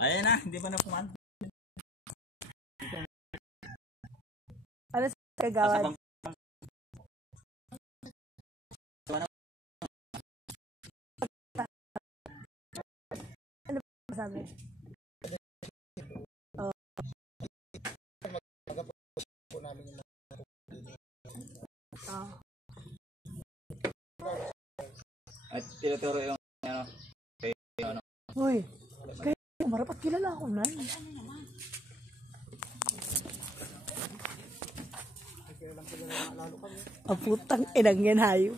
Ayan na, hindi pa na puman. Ano sa kagawad? Ano ba sabi? Oh. Oh. At tinuturo yung ano. Uy, kaya marapat kilala ako na. Ang putang inang yan hayo.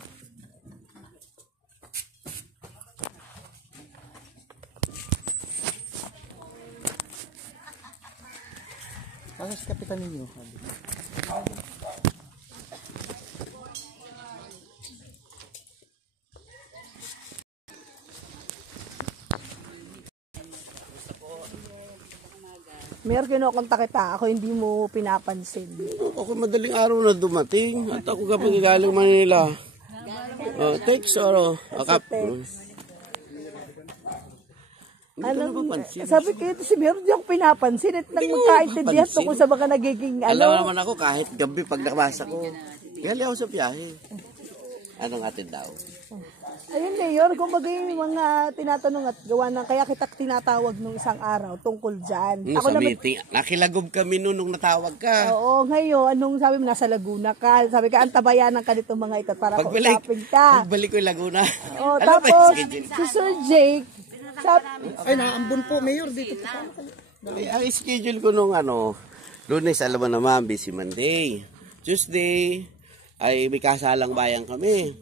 Kasi si kapitan ninyo. Mayor, kinukontak kita. Ako hindi mo pinapansin. Ako madaling araw na dumating. At ako kapag galing Manila. Text or sabi ko ito si Mayor, hindi ako pinapansin. At nang magkaintindihan tungkol sa mga nagiging Alam naman ako kahit gabi pag nakabasa ko. Gali ako sa biyahe. Anong atin daw? Ayun, Mayor, kumbaga yung mga tinatanong at gawa ng kaya kita tinatawag nung isang araw tungkol dyan. Sa meeting, nakilagob kami nung natawag ka. Oo, ngayon, anong sabi mo, nasa Laguna ka. Sabi ka, antabayanan ka nitong mga ito para kausapin ka. Pagbalik ko yung Laguna. Oo, tapos, si Sir Jake, ay, naambun po, Mayor, dito po. Ang schedule ko nung Lunes, alam mo naman, busy Monday. Tuesday, ay may kasalang bayan kami.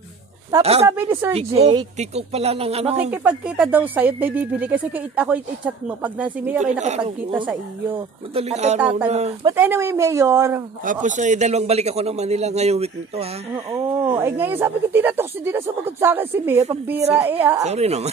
tapos sabi ni Sir Jake, Kikok pala ng makikipagkita daw sa'yo at may bibili kasi ako i-chat mo pag na si Mayor ay nakipagkita sa iyo. Madaling araw na. But anyway, Mayor. Tapos dalawang balik ako ng Manila ngayong week nito ha. Oo. Ay ngayon sabi ko, hindi na sumagot sa akin si Mayor. Pambira Sorry naman.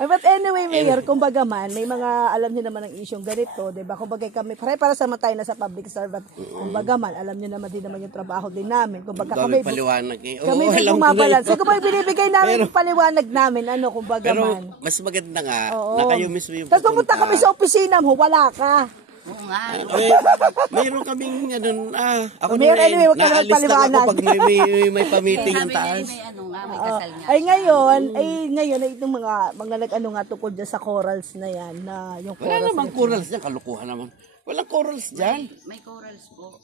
But anyway, Mayor, kumbaga man, may mga alam niyo naman ang isyong ganito, diba? Kumbaga kami, para sa matay na sa public servant, kumbaga man, alam niyo naman din naman yung trabaho din namin. Kumbaga kami, paliwanag kami din bumabalance. So kumbaga binibigay namin yung paliwanag namin, kumbaga man. Mas maganda nga, na kayo mismo yung tapos pumunta kami sa opisina mo, wala ka. Oo nga. Mayroon kaming ako Mayor, anyway, wag ka naman naalis lang ako paliwanag. pag may pa-meeting ang taas. May kasal niya. Ay ngayon, ay itong mga nag-ano nga tungkol dyan sa corals na yan, na yung Wala corals. namang corals dyan, kalukuhan naman. Walang corals dyan. May corals po.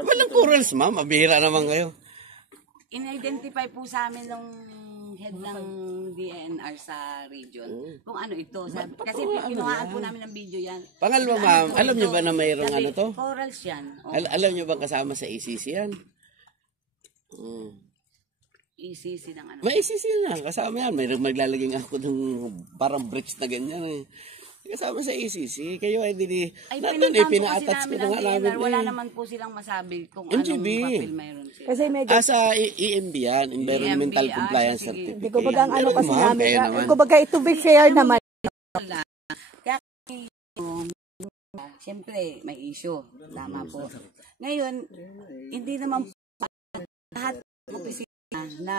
Walang corals, ma'am. Mabihira naman kayo. In-identify po sa amin nung head ng DNR sa region kung ano ito. Kasi pinuhaan po namin ng video yan. Pangalawa, ma'am, alam niyo ba na mayroong Sabi, to? corals yan. Alam niyo ba kasama sa ACC yan? ECC ng ano. May ACC yan. Kasama yan. Mayroong maglalaging ako ng parang bricks na ganyan. Kasama sa ACC. Kayo ay pina-attach ko na nga namin. Wala naman po silang masabi kung NGB. anong papel mayroon sila. Kasi medyo, sa EMB yan, Environmental Compliance Certificate. hindi ko baga ang ano kasi Ma'am, namin, kayo naman. kung baga to be fair naman. Kaya siyempre may issue. Tama po. Ngayon, hindi naman lahat ng opisina na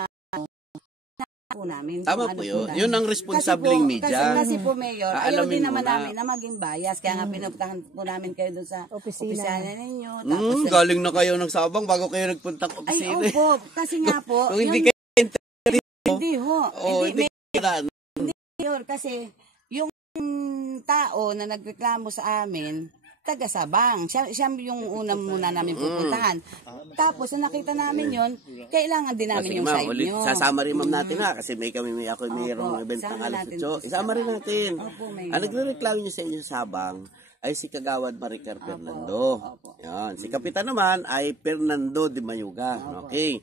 po namin. Tama po yun. Yun ang responsableng media. Kasi po, Mayor, ayaw Alamin din mo naman na. namin na maging bias. Kaya nga pinuntahan po namin kayo doon sa Opisina. opisina ninyo. Tapos, Galing na kayo ng Sabang bago kayo nagpunta ng ay, opisina. opo. Kasi nga po, Kung hindi yung- kayo hindi ho. hindi kayo Mayor, kasi yung tao na nagreklamo sa amin, taga Sabang. Siya yung unang muna namin pupuntahan. Tapos, nung nakita namin yon, kailangan din namin yung side nyo. Sasama rin ma'am natin ako mayroong event ng alas 8. Isama rin natin. Ang nagre-reklamo niyo sa inyo sa Sabang ay si Kagawad Maricar Fernando. Yan. Si Kapitan naman ay Fernando de Mayuga. Okay.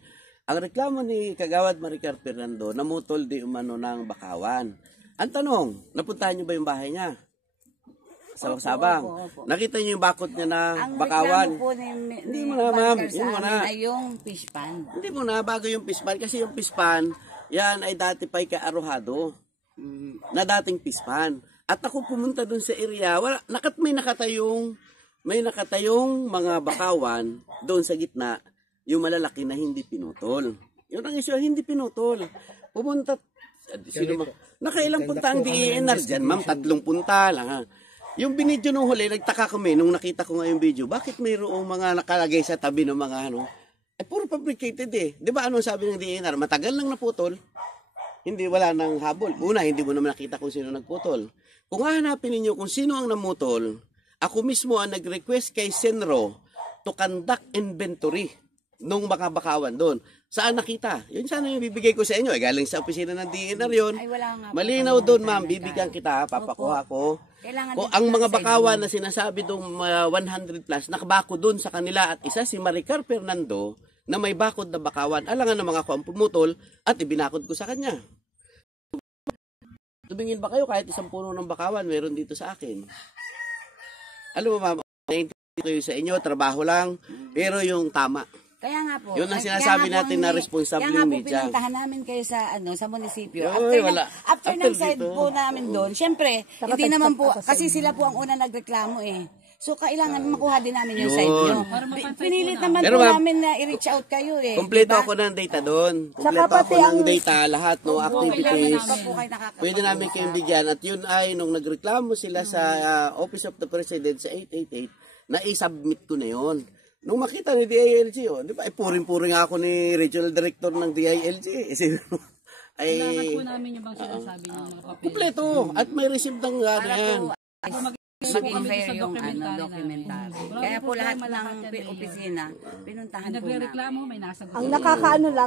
Ang reklamo ni Kagawad Maricar Fernando, namutol di umano ng Bakawan. Ang tanong, napuntahan niyo ba yung bahay niya? Sa Sabang. Nakita niyo yung bakod niya na Bakawan? Ang reklamo po Hindi mo na, ma'am. Barker Hindi sa mo na. amin ay yung fish pan. Hindi mo na, bago yung pispan. Kasi yung pispan, yan ay dati pa'y kaaruhado. Na dating pispan. At ako pumunta dun sa area, may nakatayong mga bakawan doon sa gitna, yung malalaki na hindi pinutol. Yun ang isyo, hindi pinutol. Pumunta Sino nakailang punta ang DENR dyan, ma'am? 3 punta lang, ha? Yung binidyo nung huli, nagtaka kami nung nakita ko nga yung video, bakit mayroong mga nakalagay sa tabi ng mga ano? Puro fabricated eh. Di ba anong sabi ng DENR? Matagal lang naputol, hindi wala nang habol. Una, hindi mo naman nakita kung sino nagputol. Kung hahanapin ninyo kung sino ang namutol, ako mismo ang nag-request kay Senro to conduct inventory nung mga bakawan doon. Saan nakita? Yun sana yung bibigay ko sa inyo. Galing sa opisina ng DENR yun. Ay, wala nga po. Malinaw doon, ma'am. Bibigyan kita, papakuha ko. Kailangan Kung din ang po mga sa bakawan na sinasabi doon 100 plus, nakabako doon sa kanila at isa si Maricar Fernando na may bakod na bakawan. Alangan ng mga kuwang pumutol at ibinakod ko sa kanya. Tumingin ba kayo kahit isang puno ng bakawan meron dito sa akin? Alam mo, ma'am, naintindihan ko sa inyo, trabaho lang, pero yung tama. Kaya nga po. Yun ang sinasabi natin na responsable yung media. Kaya nga po pinuntahan namin kayo sa sa munisipyo. Ay, After ng side dito. po namin doon, syempre, hindi naman po, kasi sila po ang una nagreklamo eh. So, kailangan makuha din namin yung side nyo. Pinilit naman Pero, po ma'am, namin na i-reach out kayo eh. Kompleto diba? ako ng data doon. Saka Kompleto pati ako ng ang- data, lahat ng activities. Pa po kayo nakakapag- Pwede namin kayong bigyan. At yun ay nung nagreklamo sila sa Office of the President sa 888, na i-submit ko na yun. Nung makita ni DILG, di ba, puring-puring ako ni Regional Director ng DILG. Ay, Kailangan po namin yung bang sinasabi ng mga papel. kompleto. At may receipt ng yan. Maging fair yung documentary. Kaya po lahat ng opisina, pinuntahan po namin. Nagre-reklamo, may nasagot. Ang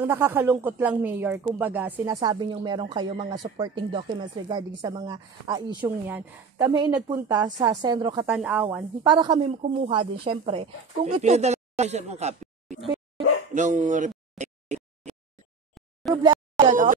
nakakalungkot lang, Mayor, kumbaga, sinasabi niyong meron kayo mga supporting documents regarding sa mga isyong yan. Kami ay nagpunta sa Sentro Katanawan para kami kumuha din, syempre. Kung ito, Pinadala siya ng copy. Nung problema yun,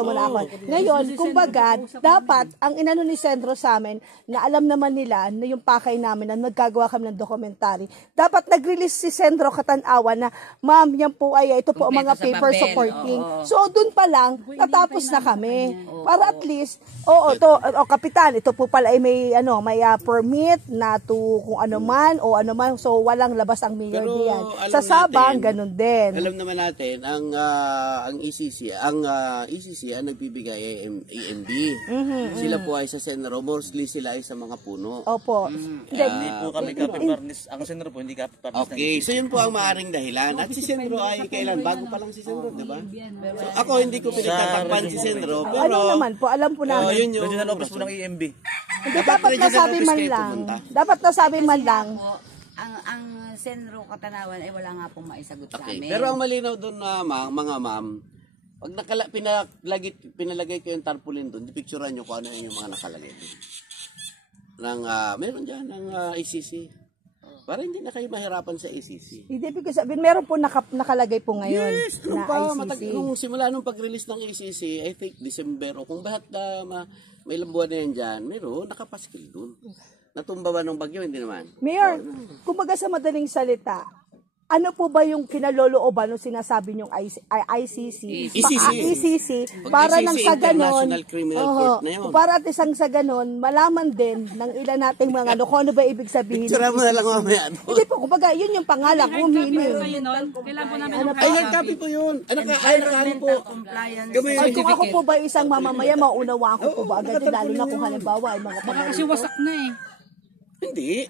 muna ako. Ngayon, kumbaga, dapat, ang inano ni Sentro sa amin, na alam naman nila na yung pakay namin na nagkagawa kami ng dokumentary, dapat nag-release si Sentro Katanawan na, ma'am, yan po ay, ito po ang mga Kompleto sa paper papel, supporting. oo. So, dun pa lang, natapos na kami. Para at least, kapitan, ito po pala ay may, may permit na to kung ano man, o ano man, so walang labas ang mayor Pero diyan. alam Sa Sabang, natin, ganun din. alam naman natin ang ECC, ang nagbibigay ay AMB. Sila po ay sa Senro, mostly sila ay sa mga puno. Opo. Hindi po kami kapiparnis. Ang senro po, hindi kapiparnis. Okay, so yun po ang maaring dahilan. At si Senro ay kailan? Bago pa lang si Senro, di ba? So, ako hindi ko pinagtatakpan si Senro, pero Ano naman po, alam po namin. yun yung Regional Office po ng EMB. Hindi, dapat regional nasabi office man kayo lang. pumunta. Dapat nasabi man lang. Po, ang Senro Katanawan ay wala nga pong maisagot sa Okay, amin. pero ang malinaw doon na mga ma'am, pag pinalagay ko yung tarpaulin doon, dipicturean nyo kung ano yung mga nakalagay doon. Meron dyan ng ECC. Para hindi na kayo mahirapan sa ECC. Hindi, because sabihin, meron po nakalagay po ngayon Yes, na ICC. nung simula nung pag-release ng ECC, I think December, o kung bahat may ilang buwan na yan dyan, meron, nakapaskil doon. Natumba ba ng bagyo? Hindi naman. Mayor, kumbaga sa madaling salita, ano po ba yung kinalolooban nung sinasabi niyong ICC? ECC, para Pag nang ECC, sa ganon, International Criminal Court na yun. para at isang sa ganon, malaman din ng ilan nating mga kung ano ba ibig sabihin. Picture mo na lang mamaya doon. Hindi po, kumbaga, yun yung pangalan, Kayo meaning. nun, kailan po namin Ay, nagkapi po yun. Ano po? Kami, Ay, kung ako po ba isang mamamaya, maunawaan ko po ba agad, lalo na kung halimbawa ay mga Baka kasi wasak na eh. Hindi.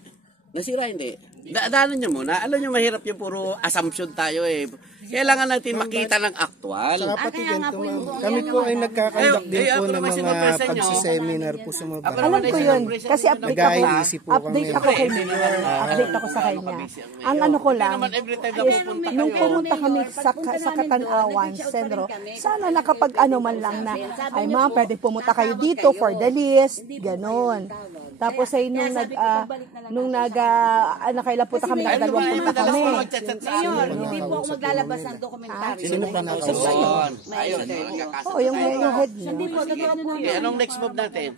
Nasira, hindi. Daanan nyo muna. Alam nyo, mahirap yung puro assumption tayo eh. Kailangan natin makita ng actual. Saka pati kaya nga ganito, po yung ma'am. buong Kami po ay nagkakandak din Ako po ng naman si mga Mapresa nyo. pagsiseminar po sa mga Ako barangay. naman Alam ko yun. Kasi Nag-IEC po kami. update ako kay Mayor. Update ako sa kanya. Ang ano ko lang, naman every time na is, pupunta nung kayo. pumunta kami sa Katanawan, Sentro, sana nakapag ano man lang na, ay ma'am, pwede pumunta kayo dito for the list, ganon. Tapos ay nung kailan punta kami, nakadalawang punta kami. Mayor, hindi po ako maglalabas ng dokumentaryo. Sino pa Ayun. Ayun. Oo, yung head niya. Okay, anong next move natin?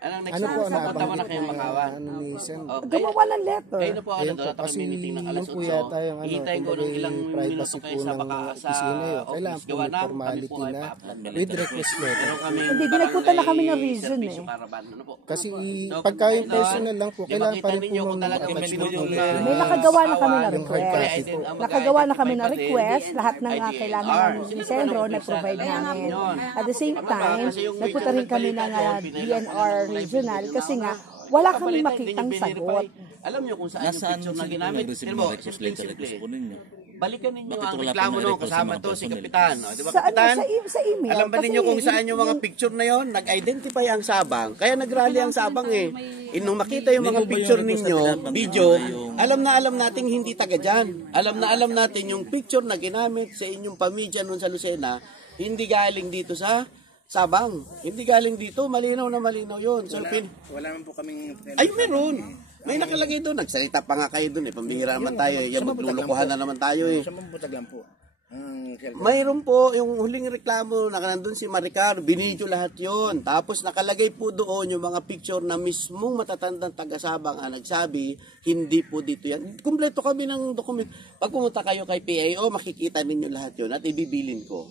Anong next Ano po, na? Punta mo na naabanggit kayong po Makawan. ano ni Sen. Gumawa ng letter. Kayo na po Ayun doon po, at kami kasi may meeting ng alas yun po 8. yata yung ano, Hihintayin ko ng kumbaga ilang yung minuto privacy kayo po sa ng baka sa opisina yun. Kailangan office. po Gawa may na, kami formality po ay na pa-upload. with request letter. Meron kami Hindi, dinagpunta na kami ng barangay reason servicio eh. caravan. Ano po? Kasi So, pagka yung kung personal lang po, di kailangan makita pa rin ninyo po kung ng talagang attachment pinili po. yung May nakagawa na kami na Yung hard request. copy po. Nakagawa na kami na Mag-identify request, pa din. lahat ng kailangan namin ni Sendro na provide namin. At the same time, nagpunta rin kami ng DNR regional kasi nga wala kami makitang sagot. Alam niyo kung saan yung Nasaan picture na sino ginamit? nag-receive Tignan mo, ng request letter, request po ninyo? Balikan ninyo Bakit ang wala reklamo pong no, request kasama sa mga to si personnel? Kapitan. O, di ba, Sa, ano, Kapitan? sa email. Alam ba kasi ninyo kung saan yung mga picture na yon? Nag-identify ang Sabang. Kaya nag-rally ang Sabang eh. Nung makita yung mga picture ninyo, video, alam natin hindi taga dyan. Alam natin yung picture na ginamit sa inyong pamilya nun sa Lucena, hindi galing dito sa Sabang. Hindi galing dito, malinaw na malinaw yun. So, Wala man po kaming... ay, meron. May nakalagay doon. Nagsalita pa nga kayo doon eh. Pambihira naman tayo. Yan, maglulukuhan na naman tayo eh. Sa mabutag lang po. Mayroon po yung huling reklamo na nandun si Maricar, binidyo lahat yon. Tapos nakalagay po doon yung mga picture na mismong matatandang taga-Sabang ang nagsabi, hindi po dito yan. Kumpleto kami ng dokumento. Pag pumunta kayo kay PAO, makikita ninyo lahat yon at ibibilin ko.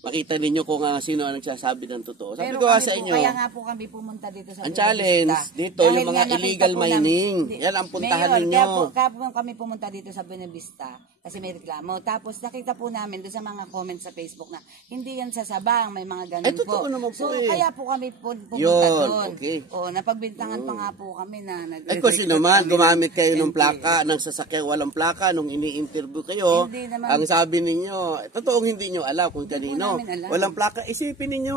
Makita ninyo kung sino ang nagsasabi ng totoo. Sabi ko sa inyo, kaya nga po kami pumunta dito sa ang challenge dito, Dahil yung mga nga nakita illegal po namin- mining. Hindi. Yan ang puntahan Mayor, ninyo. Kaya po kami pumunta dito sa Buenavista kasi may reklamo. Tapos nakita po namin doon sa mga comments sa Facebook na hindi yan sa Sabang, may mga ganun Ay, totoo po. naman po So eh. kaya po kami pumunta Yun, doon. okay. O, napagbintangan pa nga po kami na Ay kung sino man, gumamit kayo ng plaka, ng sasakyan walang plaka, nung ini-interview kayo, Hindi naman. ang sabi ninyo, totoong hindi nyo alam kung kanino. namin alam. Walang plaka, isipin ninyo,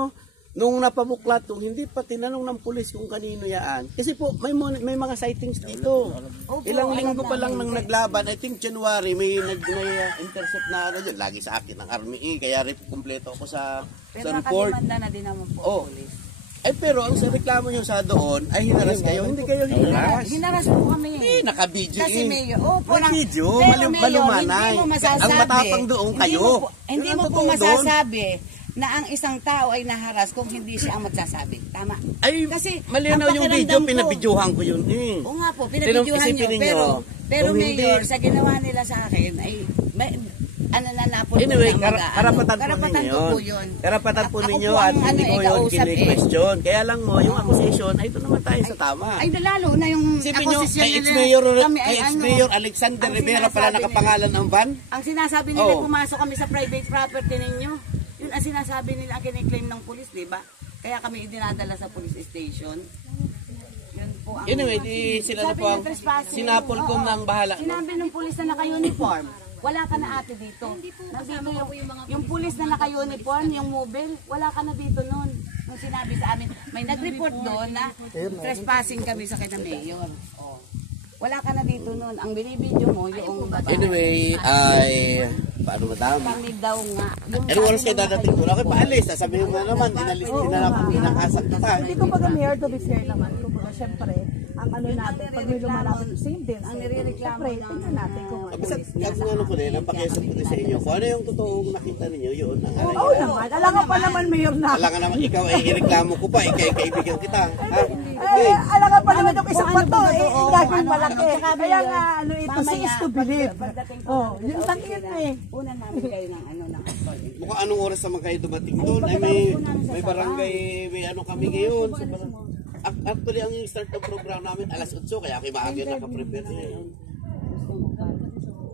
nung napamuklat, kung hindi pa tinanong ng pulis kung kanino yaan. Kasi po, may mga sightings dito. Ilang linggo pa lang nang naglaban, I think January, may intercept na ano dyan. Lagi sa akin ang Army E, kaya kumpleto ako sa report. nakademanda na din naman po Oh. ang pulis. Eh pero ang sa reklamo nyo sa doon ay hinaras kayo, hindi kayo hinaras. Hinaras po kami. Eh, naka-video Kasi eh. Mayor, opo, Naka-video, pero Mayor, malumanay. hindi mo masasabi. Ang matapang doon kayo. Hindi Yun mo ang po totoo doon. masasabi na ang isang tao ay naharas kung hindi siya ang magsasabi. Tama. Ay, Kasi, malinaw ang yung video, pakiramdam ko- pinabidyohan ko yun eh. Oo nga po, pinabidyohan Isipin nyo. ninyo, Pero kung hindi- Mayor, sa ginawa nila sa akin, ay, napon Anyway, po na karapatan po ninyo yun. yun. Karapatan po Ako ninyo po at ang hindi ko yun kausap kini-question. Kaya lang mo, yung accusation, ay ito naman tayo sa tama. Ay, lalo na yung Isipin nyo, accusation kay nila. ex-mayor, Kami ay kay ano, ex-mayor Alexander ang Rivera pala sinasabi nakapangalan ng van. Ang sinasabi nila, Oh. pumasok kami sa private property ninyo. Yun ang sinasabi nila, ang kiniklaim ng pulis, di ba? Kaya kami dinadala sa police station. Yun po ang... Anyway, di sila na Sabi po ang niya, trespassing. sinapol ko Oo. ng bahala. Sinabi ng pulis na naka-uniform, wala ka na ate dito. Nandito yung pulis na naka-uniform, yung mobile, wala ka na dito noon. Nung sinabi sa amin, may nag-report doon na trespassing kami sa kina Mayor. Oh. Wala ka na dito noon. Ang binibidyo mo, yung babae. Anyway, ay... Paano madam? Kami daw nga. Yung Anong oras kayo dadating doon? Okay, paalis. Sasabihin mo na naman, inakasak kita. Hindi ko baga mayor to be fair naman. Kung baga, syempre, ang ano natin, pag may lumalapit same din. Ang nirereklamo Syempre, ng tingnan natin kung ano. Basta, ang ano ko din, ang pakiusap ko din sa inyo, kung ano yung totoong nakita ninyo, yun ang alay. Oo naman. Alam ka pa naman mayor na. Alam ka naman, ikaw ay ireklamo ko pa, kaibigan kita. Ha? Alam ka pa naman yung isang bato, gagawin malaki. Tsaka, Kaya Mayor, nga, ano ito, see is to believe. Oh, yun lang yun eh. Una namin kayo ng ano ng assault. Mukhang anong oras naman kayo dumating doon? Ay, may barangay, may ano kami ngayon. Actually, ang start ng program namin, alas 8, kaya kayo maaga nakaprepare ngayon.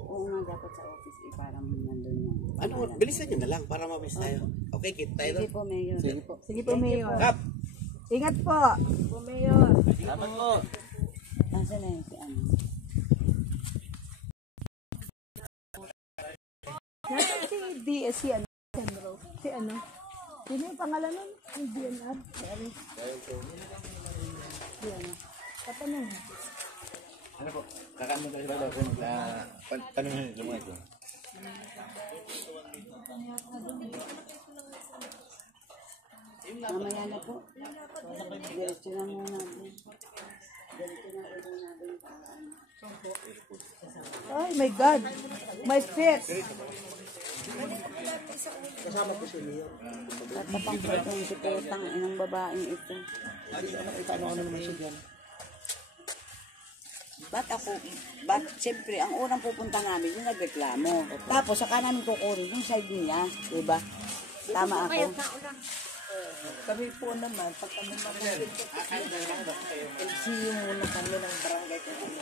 Oo nga, dapat sa office eh, parang nandun na. Ano, bilisan nyo na lang para mabilis tayo. Okay, kita tayo Sige doon. po, Mayor. Sige po. Sige po, mayor. Kap! Ingat po. Sige po, mayor. Salamat po. Nasaan na yun si ano? Nasaan si DS, si ano? Sendro? Si ano? Sino yung pangalan nun? Yung DNR? Sorry. Si ano? Katanong. Ano po? Kakaano tayo ba daw na tanongin yung mga ito? Mamaya na po. Diretso na muna. Diretso na muna natin. Ay, my God. My feet. Tatapang ko itong si Petang, inang babaeng ito. Ba't siyempre, ang unang pupunta namin, yung nagreklamo. Tapos, saka namin kukunin yung side niya, diba? Tama ako. Kami po naman, pag kami makikita, LCU muna kami ng barangay kung ano.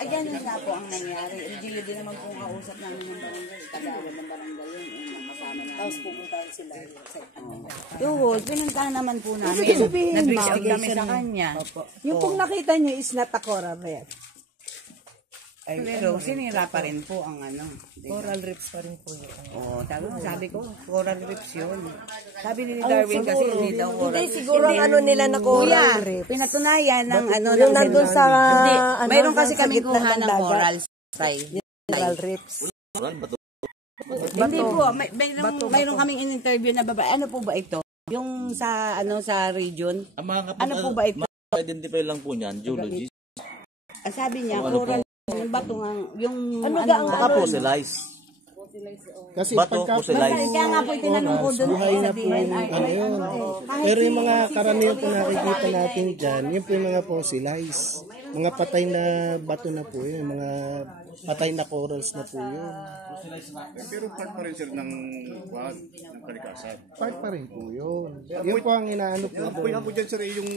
Ay, ganun nga po ang nangyari. Hindi din naman po kausap namin ng barangay. Tagawad ng barangay yun, yung kasama namin. Tapos pupuntahan sila sa Tuhod, pinuntahan naman po namin. Ibig sabihin, Nag-reach out ma'am, kami sa kanya. Yung pong nakita niyo is not a coral red. Ay, pero sinira pa rin po ang ano. coral reefs pa rin po yun. Oo, sabi ko, coral reefs yun. Sabi ni Darwin kasi hindi daw coral. Hindi, siguro ang ano nila na coral Kuya, reefs. pinatunayan ng ano. Yung nandun sa, Hindi, ano, mayroon kasi sa kami gitna kuha ng ng dagat. coral try. Coral reefs. Hindi po, mayroon kaming in-interview na babae. Ano po ba ito? Yung sa ano sa region? Ang mga Ano po ba ito? identify lang po niyan, geologist. Ang sabi niya, Ano coral yung bato nga, yung Ano ano ga ang Baka fossilized. Kasi Bato, fossilized. Kaya nga po tinanong ko doon buhay na po sabihin, yung ay, ano yun. Pero yung mga karamihan po nakikita natin dyan, yun po yung mga fossilized. Mga patay na bato na po yun, mga patay na corals na po yun. Pero part pa rin sir ng kalikasan. Part pa rin po yun. Yun po ang inaano po Ang point ko dyan sir yung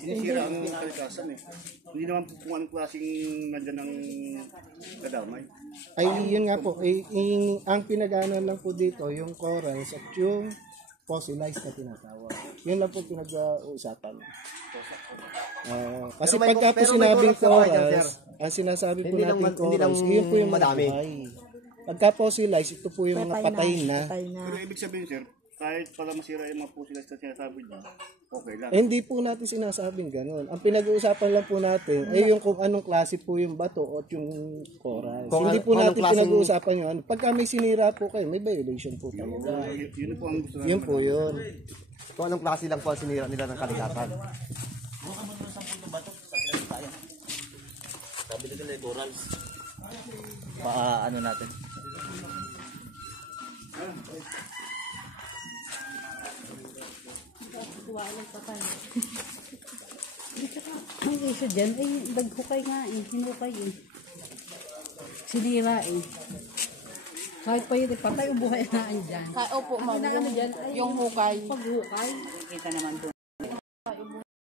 sinisira ang kalikasan eh. Hindi naman po kung anong klaseng nandyan ang kadamay. Ay, yun nga po. Ang pinag-aanan lang po dito, yung corals at yung fossilized na tinatawag. Yun lang po pinag-uusapan. Kasi pagka po sinabing corals, ang sinasabi po natin corals, yun po yung madami. Pagka fossilized, ito po yung mga patay na. Pero ibig sabihin sir, kahit pala masira yung mga fossilized na sinasabi niya, okay lang. Hindi po natin sinasabing gano'n. Ang pinag-uusapan lang po natin ay yung kung anong klase po yung bato o yung corals. Hindi po natin pinag-uusapan yun. Pagka may sinira po kayo, may violation po talaga. Yun po ang gusto namin. Yun po yun. Kung anong klase lang po ang sinira nila ng kalikasan. Sabi nila yung corals. Ano natin. Ang isa dyan, ay naghukay nga eh. Hinukay eh. Sinira eh. Kahit pa yun, patay o buhay na andyan. Opo, ma'am. Yung hukay. Paghukay, kita naman doon.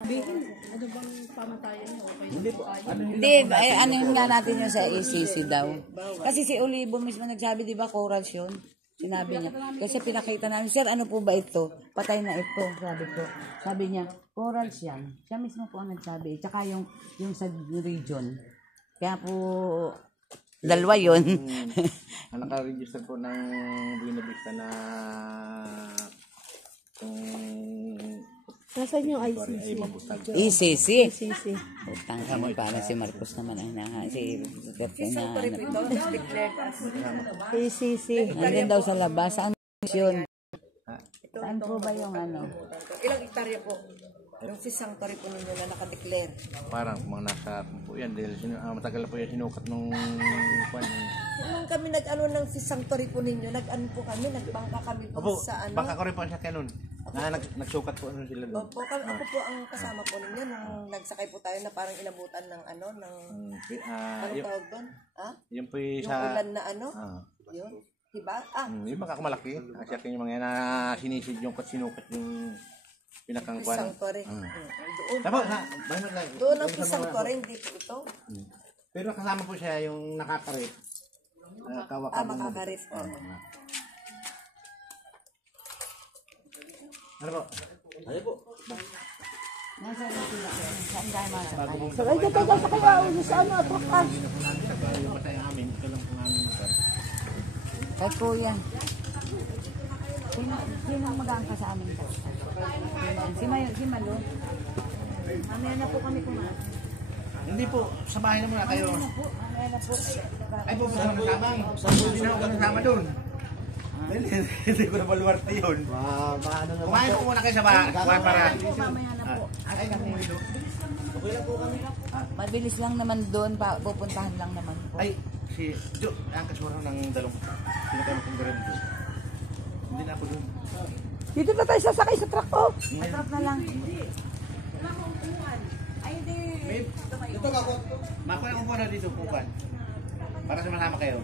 bihin. Ano bang pamatayan niyo? Okay. Hindi, ay, ano yun nga natin yun sa ACC daw. Kasi si Olivo mismo nagsabi, di ba, corals yun? Sinabi niya. Kasi pinakita namin, sir, ano po ba ito? Patay na ito, sabi ko. Sabi niya, corals yan. Siya mismo po ang nagsabi. Tsaka yung sa region. Kaya po, dalawa yun. Ang naka-register po ng Buena Vista na Nasaan yung ICC? ECC. ICC. Utang kami para si Marcos naman ay si Duterte na ICC. nandun daw sa labas. Saan yun? Saan po ba yung ano? Ilang hektarya po? Yung si Sanctuary po ninyo na nakadeclare. parang mga nasa po yan dahil matagal na po yan sinukat nung Nung kami nag-ano ng si Sanctuary po ninyo, nag-ano po kami, nagbangka kami po Opo, sa ano. baka ko rin po siya kaya nun. Nagsukat po ano sila doon. Opo, ako po ang kasama po ninyo nung nagsakay po tayo na parang inabutan ng ano, ng anong tawag doon? Ah? Yung po yung Yung sa... ulan na ano? Yun. Diba? Ah, yung mga kamalaki. Kasi yung mga yan na sinisid yung sinukat yung pinakang si kwan. Sanctuary. Doon. Tapos, bayan lang. Doon ang si Sanctuary, hindi po ito. Pero kasama po siya yung nakakarit. Kawakan mo. Makakarit. Ano po? Ano po? Saan tayo masakay? So, ay, dito daw sa kaya, sa ano, truck Yung patay namin, ito lang po namin. Kay Kuya. Sino mag-aangka sa amin? Si Malo. Mamaya na po kami kumain. Hindi po, sa bahay na muna kayo. Mamaya na po. Ay po, sa sabang. Hindi na ako kasama doon. Hindi ko na baluwarte yun. Kumain po muna kayo sa bahay. Kumain para. Mamaya na po. Ay kami. Mabilis lang naman doon. Pupuntahan lang naman po. Ay, si Jo, ang kasura ng dalong. Sino kayo kong gawin doon? Hindi na ako doon. Dito na tayo sasakay sa truck, oh. Atrap na lang. Dito ka, makuha ko muna dito, pukan. Para sama-sama kayo.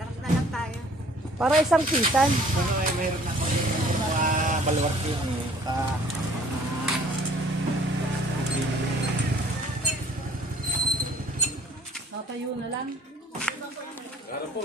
Sarap na lang tayo. Para isang pisan. Ano ay mayroon na ako mga baluarte eh. Tatayo na lang. Ano po?